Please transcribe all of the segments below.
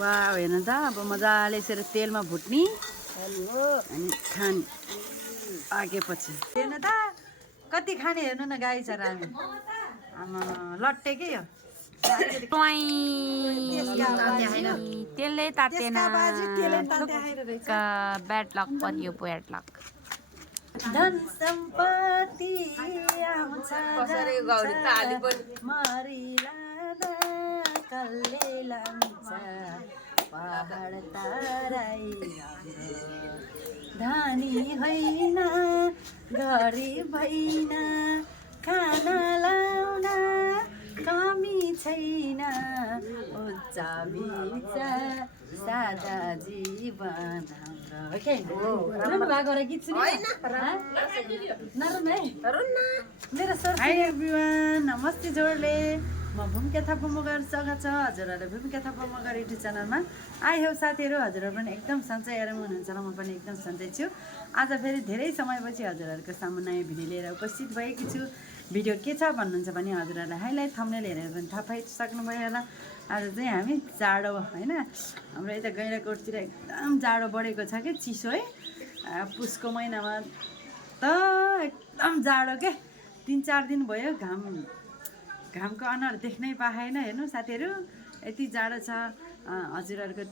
वाह हेर्नु त अब मजाले यसरी तेलमा भुट्ने अनि खाने पाकेपछि हेर्नु त कति खाने हेर्नु न गाई छ र हामी आमा लट्टे के यो त्यसले तातेन ब्याड लक परियो ब्याड लक धन सम्पत्ति आउँछ मरिलादा कसले लान्छ पहाड ताराई धानी होइन गरिब होइन खाना लाउन कमी छैन उच्च बिच सादा जीवन हाम्रो के भएको र गीत मेरो सर हाई एभ्रिवान नमस्ते जोडले म भूमिका थापा मगर स्वागत छ हजुरहरूले भूमिका थापा मगर युट्युब च्यानलमा आइ हेउ साथीहरू हजुरहरू पनि एकदम सन्चै आराम हुनुहुन्छ र म पनि एकदम सन्चै छु आज फेरि धेरै समयपछि हजुरहरूको सामु नयाँ भिडियो लिएर उपस्थित भएकी छु भिडियो के छ भन्नुहुन्छ भने हजुरहरूलाई हाइलाइट थम्बनेल हेरेर पनि थाहा पाइसक्नुभयो होला आज चाहिँ हामी जाडो होइन हाम्रो यता गैँडाकोटतिर एकदम जाडो बढेको छ कि चिसो है पुसको महिनामा त एकदम जाडो के 3-4 दिन भयो घामको अनुहार देख्नै पाएन हेर्नु साथीहरू यति जाडो छ हजुरहरूको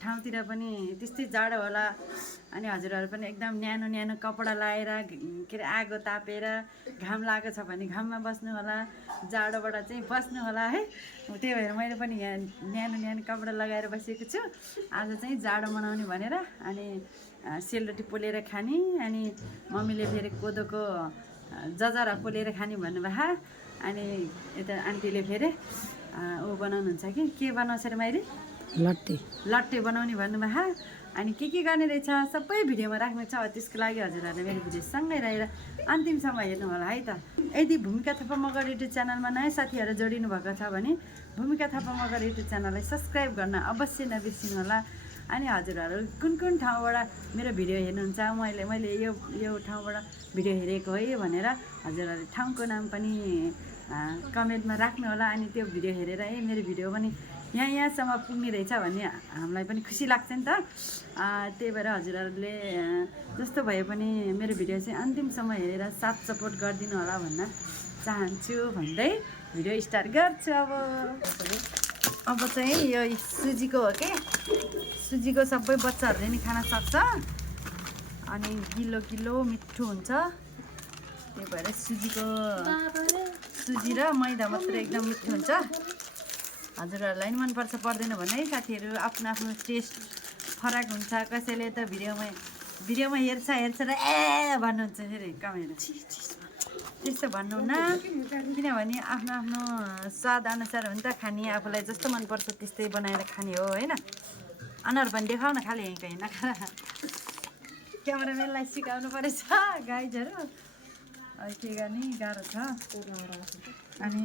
ठाउँतिर पनि त्यस्तै जाडो होला अनि हजुरहरू पनि एकदम न्यानो न्यानो कपडा लाएर के अरे आगो तापेर घाम लागेको छ भने घाममा बस्नु होला जाडोबाट चाहिँ बस्नु होला है त्यही भएर मैले पनि यहाँ न्यानो न्यानो कपडा लगाएर बसेको छु आज चाहिँ जाडो मनाउने भनेर अनि सेलरोटी पोलेर खाने अनि मम्मीले फेरि कोदोको जजरा पोलेर खाने भन्नुभयो अनि यता आन्टीले फेरि ऊ बनाउनुहुन्छ कि के बनाउँछ अरे माइरी लट्टे बनाउने भन्नुभयो अनि के गर्ने रहेछ सबै भिडियोमा राख्नु छ त्यसको लागि हजुरहरूले मेरो भिडियो सँगै रहेर अन्तिमसम्म हेर्नु होला है त यदि भूमिका थापा मगर युट्युब च्यानलमा नयाँ साथीहरू जोडिनु भएको छ भने भूमिका थापा मगर युट्युब च्यानललाई सब्सक्राइब गर्न अवश्य नबिर्सिनु होला अनि हजुरहरू कुन ठाउँबाट मेरो भिडियो हेर्नुहुन्छ मैले यो ठाउँबाट भिडियो हेरेको है भनेर हजुरहरूले ठाउँको नाम पनि कमेन्टमा राख्नु होला अनि त्यो भिडियो हेरेर मेरो भिडियो पनि यहाँसम्म पुग्ने रहेछ भन्ने हामीलाई पनि खुसी लाग्छ नि त त्यही भएर हजुरहरूले जस्तो भए पनि मेरो भिडियो चाहिँ अन्तिमसम्म हेरेर साथ सपोर्ट गरिदिनु होला भन्न चाहन्छु भन्दै भिडियो स्टार्ट गर्छु अब चाहिँ यो सुजीको हो कि सुजीको सबै बच्चाहरूले नि खान सक्छ अनि गिलो मिठो हुन्छ त्यही भएर सुजी र मैदा मात्रै एकदम मिठो हुन्छ हजुरहरूलाई नि मनपर्छ पर्दैन भने है साथीहरू आफ्नो आफ्नो टेस्ट फरक हुन्छ कसैले त भिडियोमा हेर्छ र भन्नुहुन्छ फेरि कमेन्ट त्यस्तो भन्नुहुन्न किनभने आफ्नो आफ्नो स्वाद अनुसार हो नि त खाने आफूलाई जस्तो मनपर्छ त्यस्तै बनाएर खाने हो होइन अनुहार पनि देखाउन खालि यहीँ कहीँ नखा क्यामेराम्यानलाई सिकाउनु परेछ गाइजहरू के गर्ने गाह्रो छ अनि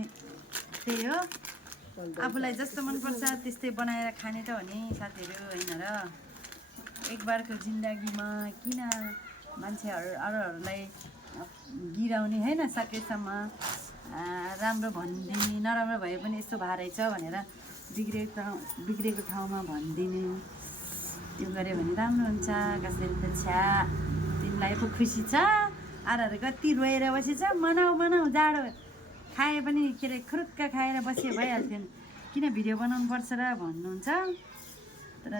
त्यही हो आफूलाई जस्तो मनपर्छ त्यस्तै बनाएर खाने त हो नि साथीहरू होइन र एक बारको जिन्दगीमा किन मान्छेहरू अरूहरूलाई गिराउने होइन सकेसम्म राम्रो भनिदिने नराम्रो भए पनि यस्तो भए रहेछ भनेर बिग्रेको ठाउँमा भनिदिने त्यो गऱ्यो भने राम्रो हुन्छ कसैले त छ्या तिमीलाई पो खुसी छ अरूहरू कति रोएर बसेछ मनाऊ जाडो खाए पनि के अरे खुरुक्क खाएर बसे भइहाल्थ्यो नि किन भिडियो बनाउनु पर्छ र भन्नुहुन्छ तर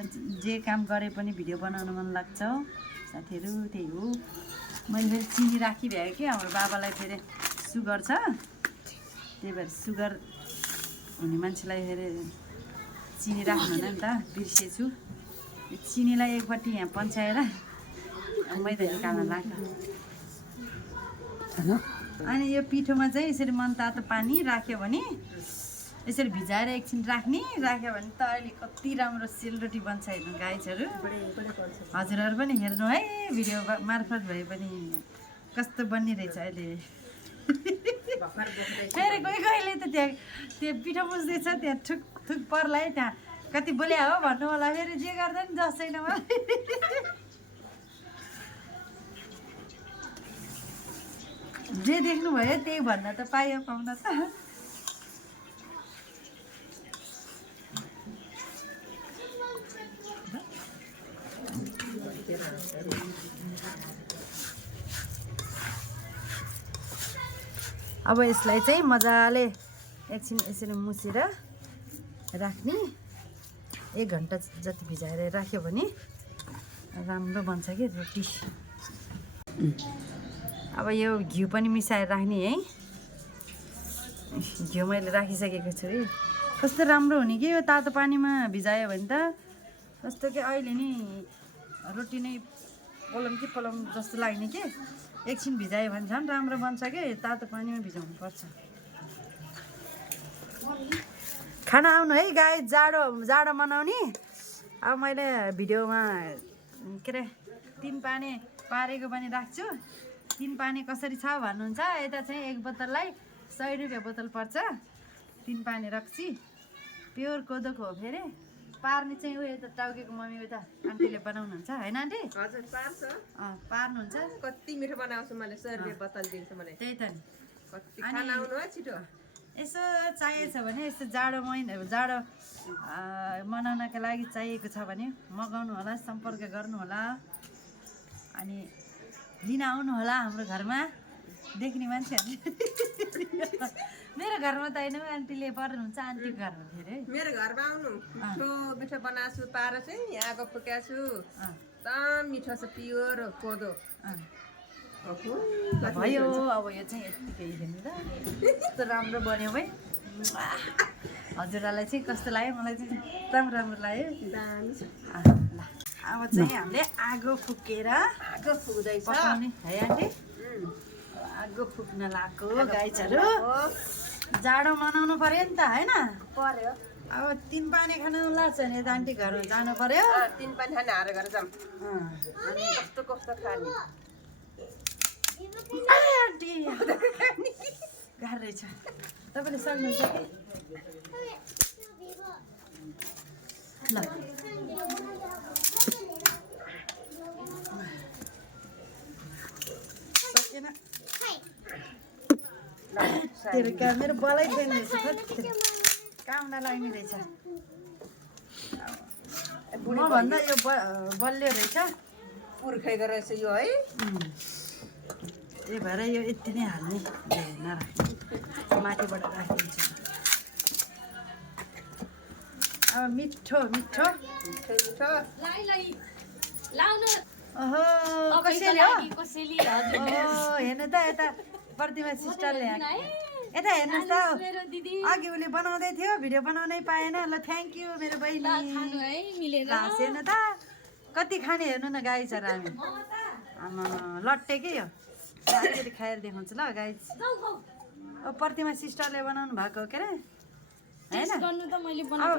जे काम गरे पनि भिडियो बनाउनु मन लाग्छ साथीहरू त्यही हो मैले फेरि चिनी राखिभ्याएँ कि हाम्रो बाबालाई फेरि सुगर छ त्यही भएर सुगर हुने मान्छेलाई फेरि चिनी राख्नु हुँदैन नि त बिर्सेछु चिनीलाई एकपट्टि यहाँ पन्चाएर मैदा निकाल्न लाग्यो अनि यो पिठोमा चाहिँ यसरी मनतातो पानी राख्यो भने यसरी भिजाएर एकछिन राख्यो भने त अहिले कति राम्रो सेलरोटी बन्छ हेर्नु गाइजहरू हजुरहरू पनि हेर्नु है भिडियो मार्फत भए पनि कस्तो बन्ने रहेछ अहिले फेरि कोहीले त त्यहाँ त्यो पिठो बुझ्दैछ त्यहाँ थुक पर्ला है त्यहाँ कति बोल्या हो भन्नु होला फेरि जे गर्दा नि जस छैन मलाई जे देख्नुभयो त्यही भन्न त पाइयो पाउन त अब यसलाई चाहिँ मजाले एकछिन यसरी मुछेर राख्ने 1 घन्टा जति भिजाएर राख्यो भने राम्रो बन्छ कि रोटी अब यो घिउ पनि मिसाएर राख्ने है घिउ मैले राखिसकेको छु है कस्तो राम्रो हुने कि यो तातो पानीमा भिजायो भने त कस्तो कि अहिले नि रोटी नै पलम जस्तो लाग्ने कि एकछिन भिजायो भने झन् राम्रो बन्छ कि तातो पानीमा भिजाउनु पर्छ खाना आउनु है गाई जाडो मनाउने अब मैले भिडियोमा के अरे 3 पानी पारेको पनि राख्छु 3 पानी कसरी छ भन्नुहुन्छ यता चाहिँ 1 बोतललाई 100 रुपियाँ बोतल पर्छ 3 पानी रक्सी प्योर कोदोको हो फेरि पार्ने चाहिँ उयो त टाउकेको मम्मी उता आन्टीले बनाउनुहुन्छ होइन आन्टी हजुर पार्छ पार्नुहुन्छ कति मिठो बनाउँछु मैले 100 रुपियाँ बोतल दिन्छु मलाई त्यही त नि कति खाना आउनु है छिटो यसो चाहिएको छ भने यस्तो जाडो जाडो मनाउनका लागि चाहिएको छ भने मगाउनु होला सम्पर्क गर्नु होला अनि लिन आउनु होला हाम्रो घरमा देख्ने मान्छेहरू मेरो घरमा त होइन आन्टीले पर्नुहुन्छ आन्टीको घरमा फेरि मेरो घरमा आउनु मिठो मिठो बनाएको छु पारो चाहिँ आगो फुकेको छु एकदम मिठो छ प्योर कोदो भयो अब यो चाहिँ यत्तिकै हेर्नु त कस्तो राम्रो बन्यो है हजुरलाई चाहिँ कस्तो लाग्यो मलाई चाहिँ एकदम राम्रो लाग्यो ल अब चाहिँ हामीले आगो फुकेर आगो फुक्दैछ पकाउने है आन्टी आगो फुक्न लाग्यो गाइजहरू जाडो मनाउनु पर्यो नि त होइन पर्यो अब 3 पानी खानु लाग्छ नि त आन्टी घरमा जानु पर्यो 3 पानी खाने हारे घर जाऊँ अनि कस्तो कस्तो खाने आन्टी गाह्रो रहेछ तपाईँले सक्नुहुन्छ कि ल सकेन तेरो क्या मेरो बलै थिएन रहेछ काम नलाग्ने रहेछ मभन्दा यो बलियो रहेछ पुर्खेको रहेछ यो है त्यही भएर यो यति नै हाल्ने नराख्ने माथिबाट राखिदिन्छु अब मिठो मिठो मिठो ओहो कसैले हो हेर्नु त यता प्रतिमा सिस्टरले यता हेर्नुहोस् त अघि उसले बनाउँदै थियो भिडियो बनाउनै पाएन ल थ्याङ्क यू मेरो बहिनी हेर्नु त कति खाने हेर्नु न गाई छ र हामी आमा लट्टे के यो अलिकति खाएर देखाउँछु ल गाई प्रतिमा सिस्टरले बनाउनु भएको के अरे होइन अब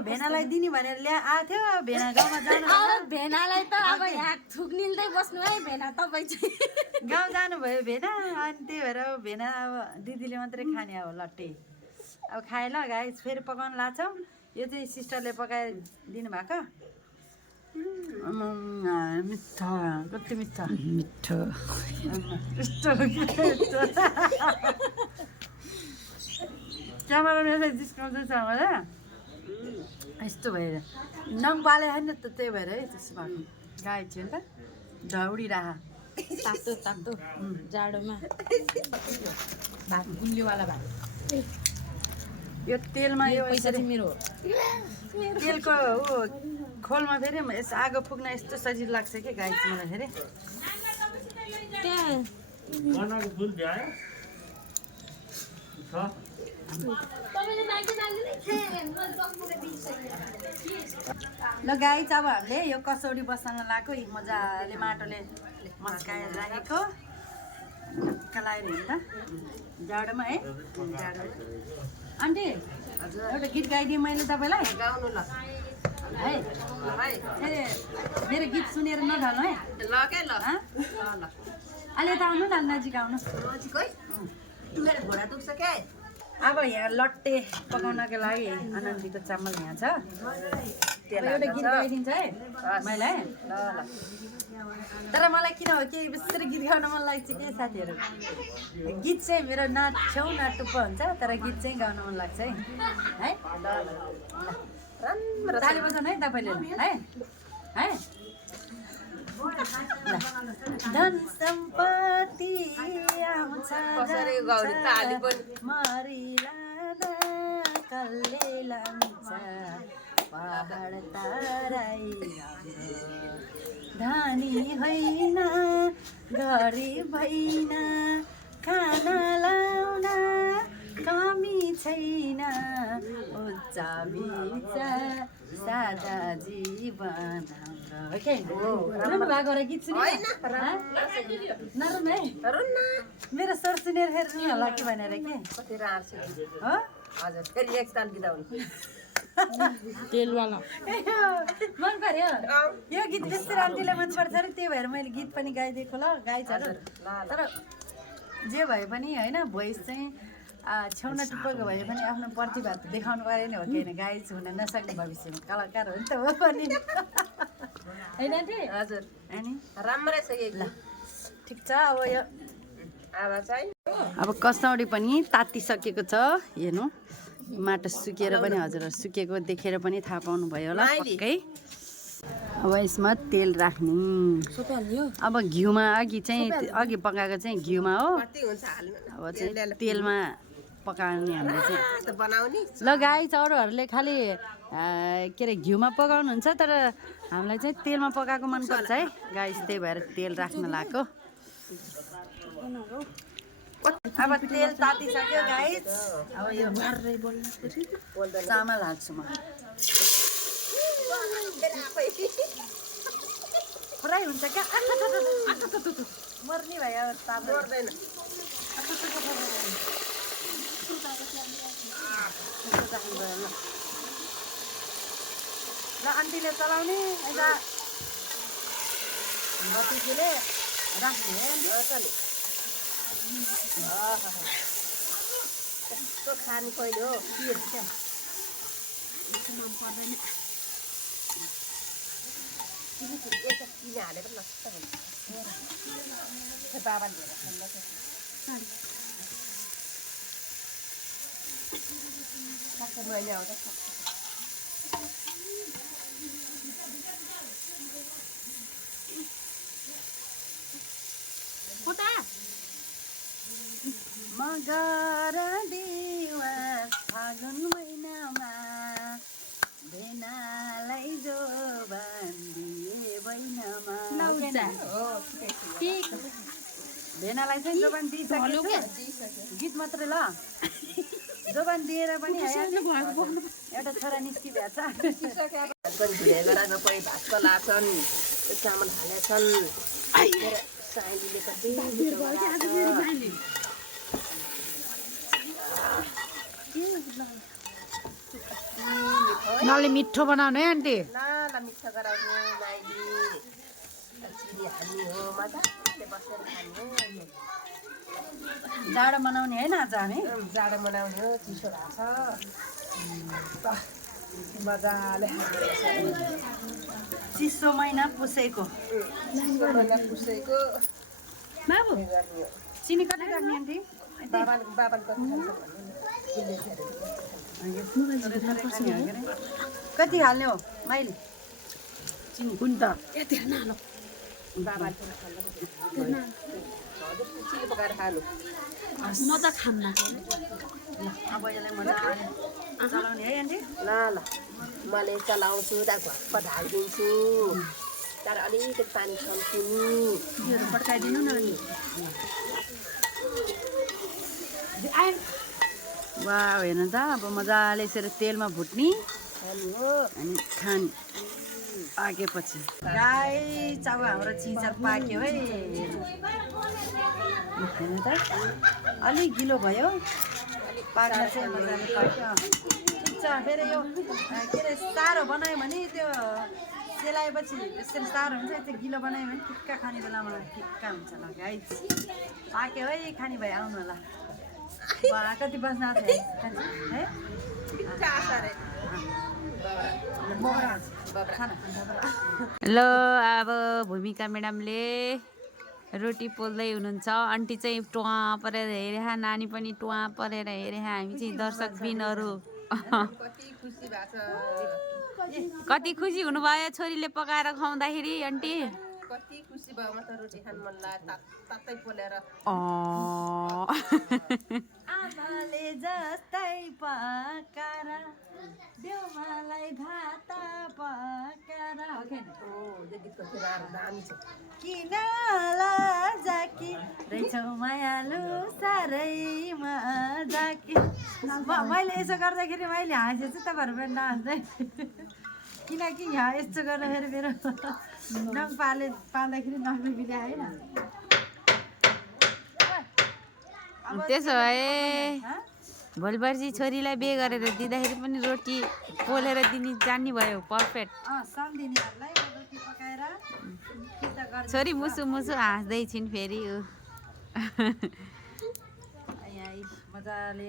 भेनालाई दिने भनेर आएको थियो भेना गाउँमा जानु भेनालाई त अब यहाँ थुक्निल्दै बस्नु है भेना तपाईँ चाहिँ गाउँ जानुभयो भेना अनि त्यही भएर भेना अब दिदीले मात्रै खाने अब लट्टे अब खाएँ ल गाई फेरि पकाउनु लाग्छौँ यो चाहिँ सिस्टरले पकाएर दिनुभएको मिठो कति मिठो मिठो यस्तो क्यामेराम्यानले जिस्काउँदैछ होला यस्तो भएर नङ पाले होइन त त्यही भएर है त्यसो भएको गाई थियो नि त ढौडी राख तातो तातो जाडोमा भात गुलियोवाला भात यो तेलमा यो पैसा चाहिँ मेरो तेलको ऊ खोलमा फेरि यस आगो फुक्न यस्तो सजिलो लाग्छ कि गाई चाहिँ मलाई फेरि त्यहाँ ल गाई चाहिँ अब हामीले यो कसौडी बसाल्न लगाएको मजाले माटोले मस्काएर राखेको लगाएर हुन्छ जाडोमा है जाडो आन्टी एउटा गीत गाइदिएँ मैले तपाईँलाई गाउनु ल है ए मेरो गीत सुनेर नढल्नु है ल के ल ल अहिले त आउनु न नजिक आउनु नजिक है मेरो घोडा दुख्छ क्या अब यहाँ लट्टे पकाउनको लागि आनन्दीको चामल यहाँ छ एउटा गीत गाइदिन्छ है मैले ल ल तर मलाई किन हो के बेसी गीत गाउन मन लाग्छ के साथीहरू गीत चाहिँ मेरो नाच्छेउ नाटुप्पो हुन्छ तर गीत चाहिँ गाउन मन लाग्छ है है ल ल ताली बजाउनु है तपाईँले है है धन सम्पत्ति आउँछ कसरी गौरी ताली पनि मरिलादा कसले लान्छ पहाड तराई धनी होइन गरिब होइन खाना लाउन कमी छैन उच्च बिच सादा जीवन राम्रो भएको र गीत सुने नरुन है मेरो स्वर सुनेर फेरि रुनु होला कि भनेर के कति रार्छु हो हजुर फेरि एकताल गीत आउनु तेलवाला मन पर्यो यो गीत बेसी राम्रोले मन पर्छ अरे त्यही भएर मैले गीत पनि गाइदिएको ल गाइछ तर जे भए पनि होइन भोइस चाहिँ छेउन टुप्पोको भए पनि आफ्नो प्रतिभा त देखाउनु पऱ्यो नि हो किन गाइस हुन नसक्ने भविष्यमा कलाकार हो नि त हो पनि होइन आन्टी हजुर अनि राम्रै छ ल ठिक छ अब यो आवाज चाहिँ अब कसौडी पनि तातिसकेको छ हेर्नु माटो सुकेर पनि हजुर सुकेको देखेर पनि थाहा पाउनु भयो होला पक्कै अब यसमा तेल राख्ने अब घिउमा अघि पकाएको चाहिँ घिउमा हो कति हुन्छ हाल्नु अब चाहिँ तेलमा पकाउने हामीले चाहिँ बनाउने ल गाइस अरूहरूले खालि के अरे घिउमा पकाउनुहुन्छ तर हामीलाई चाहिँ तेलमा पकाएको मनपर्छ है गाइस त्यही भएर तेल राख्न लाग्यो अब तेल तातिसक्यो गाइस अब यो चामल हाल्छु म फ्राई हुन्छ क्या मर्ने भयो गर्दैन ल आन्टीले चलाउने यता बत्तीले राख्ने कस्तो खाने कहिले हो क्या किन हालेको नष्ट हुन्छ बाबा लिएर मैले आउँदा मगर दिवस फागुन महिनामा भेनालाई जो बान्दिए बैनमा भेनालाई चाहिँ जोबान दिइसक्यो गीत मात्रै ल जोबान दिएर पनि एउटा छोरा निस्किभएको छ धुएर पै भातको लाछन् चामल हालेछन् साइलीले कति नले मिठो बनाउनु है आन्टी ल मिठो गराउनु माइली चिनी हाल्ने हो मजाले बसेर खाने हो जाडो मनाउने होइन आज हामी जाडो मनाउने हो चिसो भएको छ मजाले चिसो महिना पुसेको पुसेको बाबु चिनी कति राख्ने आन्टी बाबा कति हाल्ने हो माइली चिनी कुन त बाबाले चिनी पकाएर खानु मजा खान्न अब यसलाई मजाले चलाउने है आन्टी ल मैले चलाउँछु त्यहाँ घप्प ढालिदिन्छु तर अलिकति पानी छल्छु पड्काइदिनु न अनि वा हेर्नु त अब मजाले यसरी तेलमा भुट्ने अनि खाने पाकेपछि गाई अब हाम्रो चिचर पाक्यो है हेर्नु त अलिक गिलो भयो पाक्न चाहिँ मजाले पाक्यो ठिक छ फेरि यो के अरे साह्रो बनायो भने त्यो सेलाएपछि यसरी साह्रो हुन्छ त्यो गिलो बनायो भने ठिक्क खाने बेलामा ठिक्क हुन्छ ल गाई पाक्यो है खाने भयो आउनु होला कति बज्न आएको है ल अब भूमिका म्याडमले रोटी पोल्दै हुनुहुन्छ आन्टी चाहिँ टुवा परेर हेरे नानी पनि टुवा परेर हेरे हामी चाहिँ दर्शकबिनहरू कति खुसी हुनुभयो छोरीले पकाएर खुवाउँदाखेरि आन्टी कति खुसी भयो म त रोटी खान मन लाग्यो तातै पोलेर आमाले जस्तै पकाएर देऊ मलाई भात पकाएर हो कि ओ यो गीतको सुरहरू दामी छ किन लजाकी रहेछौ मायालु साह्रै मजाकी मैले यसो गर्दाखेरि मैले हाँसेछु तपाईँहरू पनि नाच्दै किनकि यहाँ यस्तो गर्दाखेरि मेरो नङ पाल्दाखेरि नङले बिगायो होइन त्यसो भए भोलि पर्सि छोरीलाई बिहे गरेर दिँदाखेरि पनि रोटी पोलेर दिने जान्ने भयो पर्फेक्ट सम्झिनेहरूलाई रोटी पकाएर सिद्ध गर्छु छोरी मुसु मुसु हाँस्दै छिन् फेरि ऊ यहाँ मजाले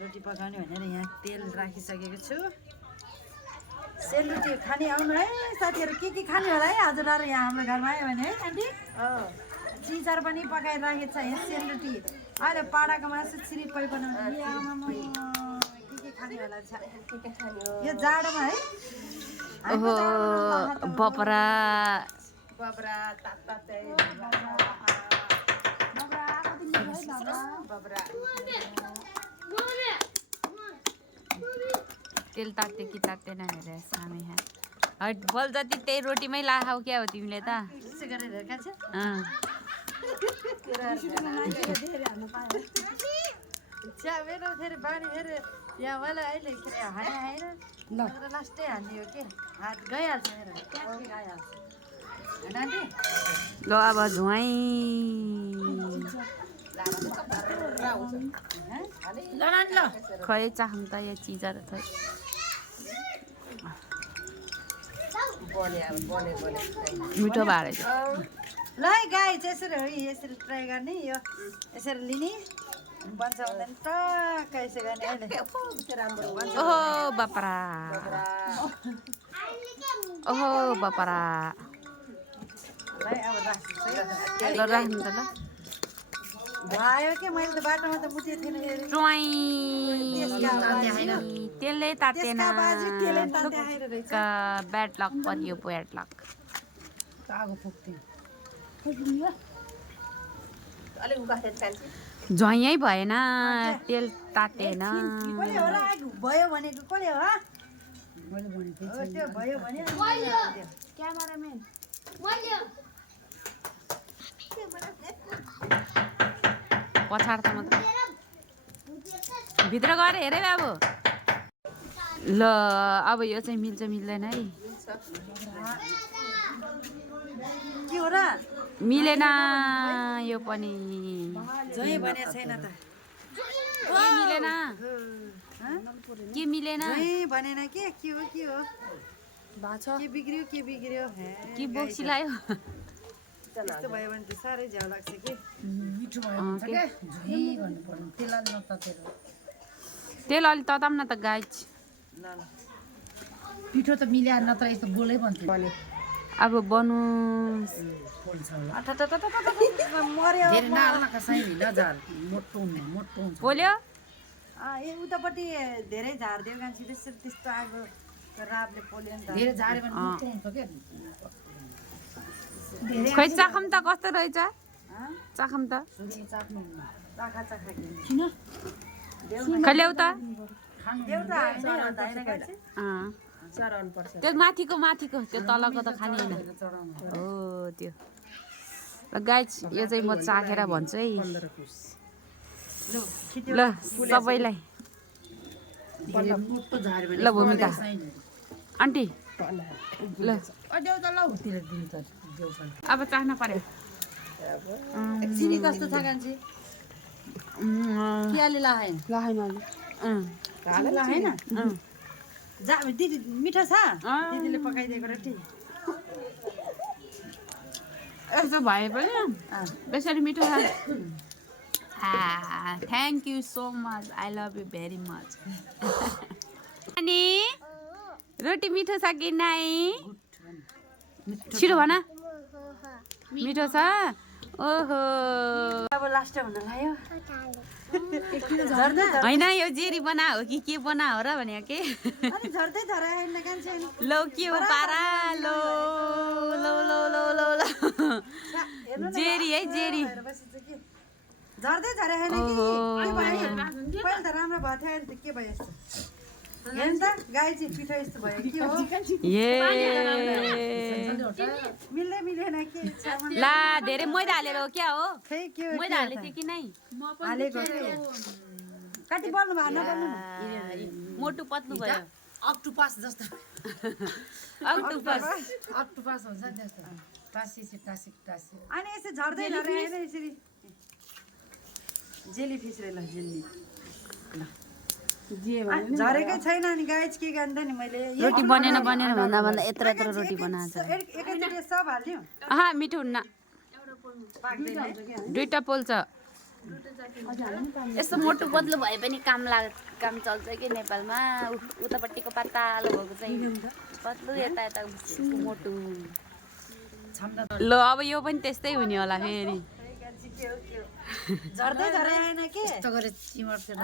रोटी पकाउने भनेर यहाँ तेल राखिसकेको छु सेलरोटी खाने आउनु है साथीहरू के खाने होला है हजुरहरू यहाँ हाम्रो घरमा आयो भने है आन्टी चिजहरू पनि पकाएर राखेको छ यहाँ सेलरोटी अहिले पाडाको मासु छिरिपै बनाउने के खाने होला के खाने हो यो जाडोमा है ओहो बपरा बबरा तातै बबरा तेल ताते कि तातेन हेरेर सामै हट बोल जति त्यही रोटीमै लाखाऊ क्या हो तिमीले त त्यसै गरेर खान्छ अँ चिया मेरो फेरि बानी फेरि यहाँ मैले अहिले हाने होइन लास्टै हान्ने हो कि हात गइहाल्छ मेरो ट्याक्कै गइहाल्छ होइन आन्टी ल अब झुवाई खै चाखौँ त यो चिजहरू खै मिठो भएर ल है गाई चाहिँ यसरी हो यसरी ट्राई गर्ने यो यसरी लिने बन्छ हुँदैन टक्क यसो गर्ने अहिले ओहो बपरा ओहो बपरा ल अब राख्छु ल राख्नु त ल भयो कि मैले त बाटोमा त मुटेको थिएन फेरि ट्वाई त्यसले तातेन ब्याड लक परियो ब्याड लक अलिक उकासेर खान्छु झ्वाइँ भएन तेल तातेन कसले हो र भयो भनेको कसले हो त्यो भयो भने क्यामेराम्यान पछाड त मात्र भित्र गएर हेरे बाबु ल अब यो चाहिँ मिल्छ मिल्दैन है के हो र मिलेन यो पनि झै भने छैन त के मिलेन के मिलेन झै भनेन के हो के बिग्रियो के बोक्सिलायो त्यस्तो भयो भने त साह्रै झ्याउ लाग्छ कि तेल अलि तताम न त गाइज ल पिठो त मिलाएर नत्र यस्तो गोलै बन्थ्यो अब बनु मर्यो धेरै नहाल्न कसैले नजाल मोटो हुन्छ बोल्यो ए उतापट्टि धेरै झारिदियो कान्छी त्यस्तो आगो रापले पोल्यो नि त धेरै झाऱ्यो भने मोटो हुन्छ क्या खै चाखम त कस्तो रहेछ चाखम त चाखा किन खै ल्याउ त एउटा होइन कान्छी चढाउनु पर्छ त्यो माथिको त्यो तलको त खाने होइन हो त्यो ल गाइज यो चाहिँ म चाखेर भन्छु है ल सबैलाई मोटो झाऱ्यो भने ल भूमिका आन्टी ल देऊ त लौ तिर दिनु त देऊ पनि अब चाख्न पर्यो चिनी कस्तो छ कान्छी पियाली लाएन लाएन जा दिदी मिठो छ दिदीले पकाइदिएको रोटी यस्तो भए पनि बेसरी मिठो छ thank you so much I love you very much अनि रोटी मिठो छ कि नाइ छिटो भन मिठो छ ओहो अब लास्ट हुन लाग्यो होइन यो जेरी बना हो कि के बना हो र भनेको के अनि झर्दै झरायो कान्छी लो के हो पारा लो लो लो लो लो जेरी है जेरी झर्दै झरे होइन कि के भयो पहिला त राम्रो भएको थियो अहिले त के भयो यस्तो हेर्नु त गाई चाहिँ पिठो यस्तो भयो के हो मिल्दै मिलेन के ला धेरै मैदा हालेर हो क्या हो खै के हो मैदा हालेको थियो कि नै हालेको काटी बोल्नु भयो नबोल्नु मोटु पत्नु भयो अक्टोपस जस्तो अक्टोपस अक्टोपस हुन्छ नि त्यस्तो टासी टासी अनि यसो झर्दै झरे होइन यसरी जेली फिस रे ल जेली झरेकै छैन अनि गाइज के गर्दा नि मैले रोटी बनेन भन्दा भन्दा यत्रो यत्रो रोटी बनाएको छ एकैचोटि सब हाल्दियो आहा मिठो हुन्न दुईटा पोल्छ यस्तो मोटो पतलो भए पनि काम चल्छ कि नेपालमा उतापट्टिको पातालो भएको चाहिँ पतलो यता यता मोटो ल अब यो पनि त्यस्तै हुने होला फेरि झर्दै झरे आएन के यस्तो गरेर चिमर फेर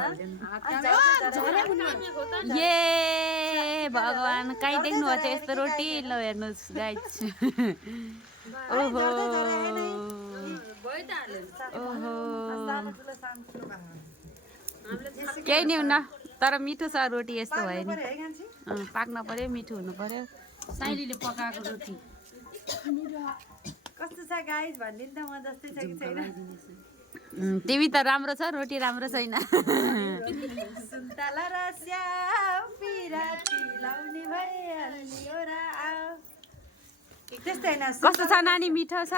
ए भगवान कहीँ देख्नु भएको थियो यस्तो रोटी ल हेर्नुहोस् गाइस ओहो केही नि हुन्न तर मिठो छ रोटी यस्तो भयो नि पाक्न पर्यो मिठो हुनु पर्यो साइलीले पकाएको रोटी कस्तो छ गाइस भनिदिनु त म जस्तै छ कि छैन तिमी त राम्रो छ रोटी राम्रो छैन सुन्तला र स्याउ पिराती लाउने भइहाल्यो र त्यस्तै होइन कस्तो छ नानी मिठो छ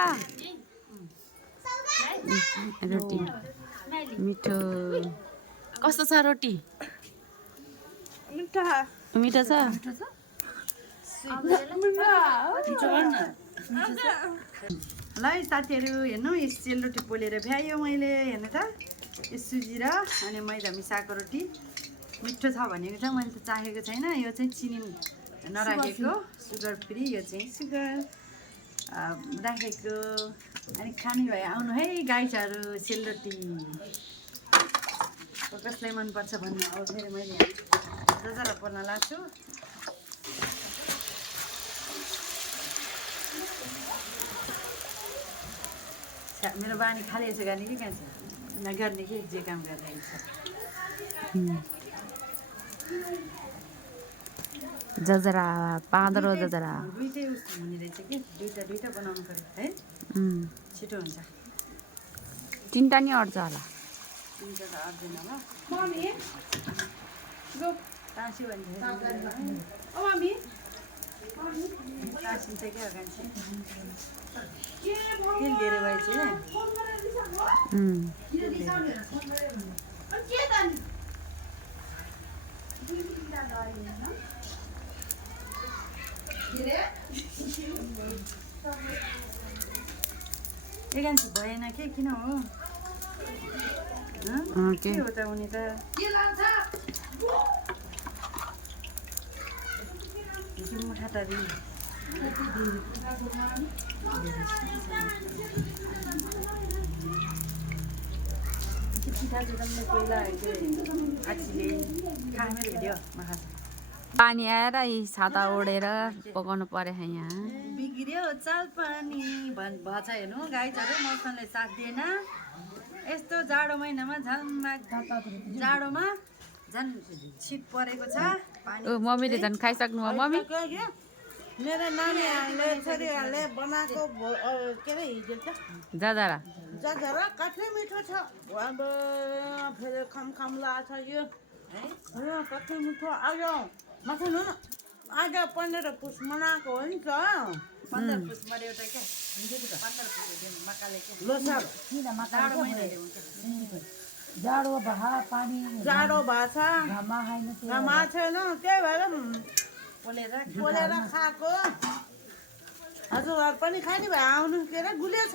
रोटी मिठो कस्तो छ रोटी मिठो छ ल साथीहरू हेर्नु यो सेलरोटी पोलेर भ्यायो मैले हेर्नु त यो सुजी र अनि मैदा मिसाएको रोटी मिठो छ भनेको छ मैले त चाखेको छैन यो चाहिँ चिनी नराखेको सुगर फ्री यो चाहिँ सुगर राखेको अनि खाने भए आउनु है गाइसहरू सेलरोटी कसलाई मनपर्छ भन्नु अब फेरि मैले जजालाई पोल्न लाग्छु मेरो बानी खाली यसो गर्ने कि कहाँ छ नगर्ने कि जे काम गरिरहेको छ जजरा पाँदरो जजरा दुइटै उस्तो हुने रहेछ कि दुइटा बनाउनु पर्यो है छिटो हुन्छ तिनवटा नि अट्छ होला तिनवटा त अट्दैन होला टाँस्यो भने टाँसिन्छ क्या कान्छी तेल धेरै भएछ कान्छी भएन के किन हो के हो त उनी त मुठा त पानी आएर यी छाता ओढेर पकाउनु पर्यो यहाँ बिग्रियो चाल पानी भएको छ हेर्नु गाईहरू मौसमले साथ दिएन यस्तो जाडो महिनामा जाडोमा झन् शीत परेको छ ओ मम्मीले झन् खाइसक्नु भयो मम्मी मेरो नानीहरूले छोरीहरूले बनाएको के अरे हिजो त जजरा जजरा कति मिठो छ अब फेरि खम लाग्छ यो है कति मिठो आज माथि न आज 15 पुस मनाएको हो नि त 15 पुस मरे एउटा क्या 15 पुस मकाले के लोसार जाडो महिनाले हुन्छ जाडो भा पानी जाडो भएको छ घामा छैन त्यही भएर पोलेर खाएको हजुरहरू पनि खाने भए आउनु के अरे गुलियो छ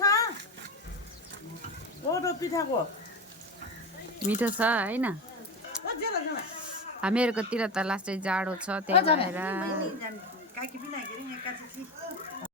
ओडो पिठाको मिठो छ होइन हामीहरूकोतिर त लास्टै जाडो छ त्यही भएर काकी पनि